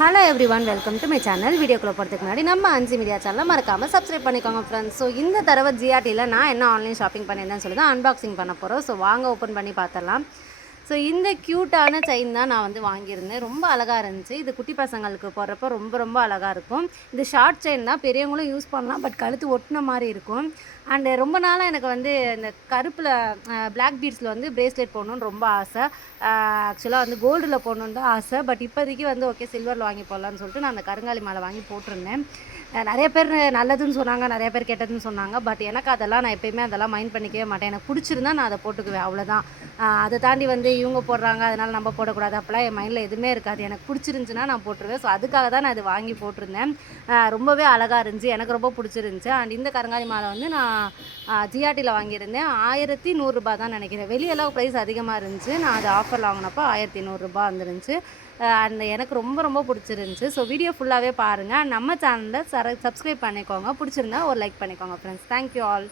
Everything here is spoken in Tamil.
Hello every one, welcome to my channel. வீடியோக்குள்ளே போகிறதுக்கு முன்னாடி நம்ம அஞ்சு மீடியா சேனலை மறக்காமல் சப்ஸ்கிரைப் பண்ணிக்கோங்க ஃப்ரெண்ட்ஸ். ஸோ இந்த தடவை ஜிஆர்டியில் நான் என்ன ஆன்லைன் ஷாப்பிங் பண்ணியிருந்தேன்னு சொல்லி தான் அன்பாக்சிங் பண்ண போகிறோம். ஸோ வாங்க ஓப்பன் பண்ணி பார்த்துடலாம். ஸோ இந்த க்யூட்டான செயின் தான் நான் வந்து வாங்கியிருந்தேன். ரொம்ப அழகாக இருந்துச்சு. இது குட்டி பசங்களுக்கு போடுறப்ப ரொம்ப ரொம்ப அழகாக இருக்கும். இது ஷார்ட் செயின் தான், பெரியவங்களும் யூஸ் பண்ணலாம். பட் கழுத்து ஒட்டின மாதிரி இருக்கும். அண்டு ரொம்ப நாளாக எனக்கு வந்து இந்த கருப்பில் பிளாக் பீட்ஸில் வந்து பிரேஸ்லெட் போடணுன்னு ரொம்ப ஆசை. ஆக்சுவலாக வந்து கோல்டில் போடணுன்னு தான் ஆசை. பட் இப்போதைக்கு வந்து ஓகே சில்வரில் வாங்கி போடலான்னு சொல்லிட்டு நான் அந்த கருங்காலி மாலை வாங்கி போட்டிருந்தேன். நிறைய பேர் நல்லதுன்னு சொன்னாங்க, நிறைய பேர் கெட்டதுன்னு சொன்னாங்க. பட் எனக்கு அதெல்லாம் நான் எப்போயுமே அதெல்லாம் மைண்ட் பண்ணிக்கவே மாட்டேன். எனக்கு பிடிச்சிருந்தா நான் அதை போட்டுக்குவேன், அவ்வளோதான். அதை தாண்டி வந்து இவங்க போடுறாங்க அதனால் நம்ம போடக்கூடாது அப்படிலாம் என் மைண்டில் எதுவுமே இருக்காது. எனக்கு பிடிச்சிருந்துச்சின்னா நான் போட்டுருவேன். ஸோ அதுக்காக தான் நான் இது வாங்கி போட்டிருந்தேன். ரொம்பவே அழகாக இருந்துச்சு, எனக்கு ரொம்ப பிடிச்சிருந்துச்சி. அண்ட் இந்த கருங்காலி மாலை வந்து நான் ஜிஆர்டியில் வாங்கியிருந்தேன். 1100 தான் நினைக்கிறேன். வெளியெல்லாம் ப்ரைஸ் அதிகமாக இருந்துச்சு. நான் அது ஆஃபரில் வாங்கினப்போ 1100 வந்துருந்துச்சு. அந்த எனக்கு ரொம்ப ரொம்ப பிடிச்சிருந்துச்சி. ஸோ வீடியோ ஃபுல்லாகவே பாருங்கள். நம்ம சேனலில் சப்ஸ்கிரைப் பண்ணிக்கோங்க. பிடிச்சிருந்தா ஒரு லைக் பண்ணிக்கோங்க ஃப்ரெண்ட்ஸ். Thank you all.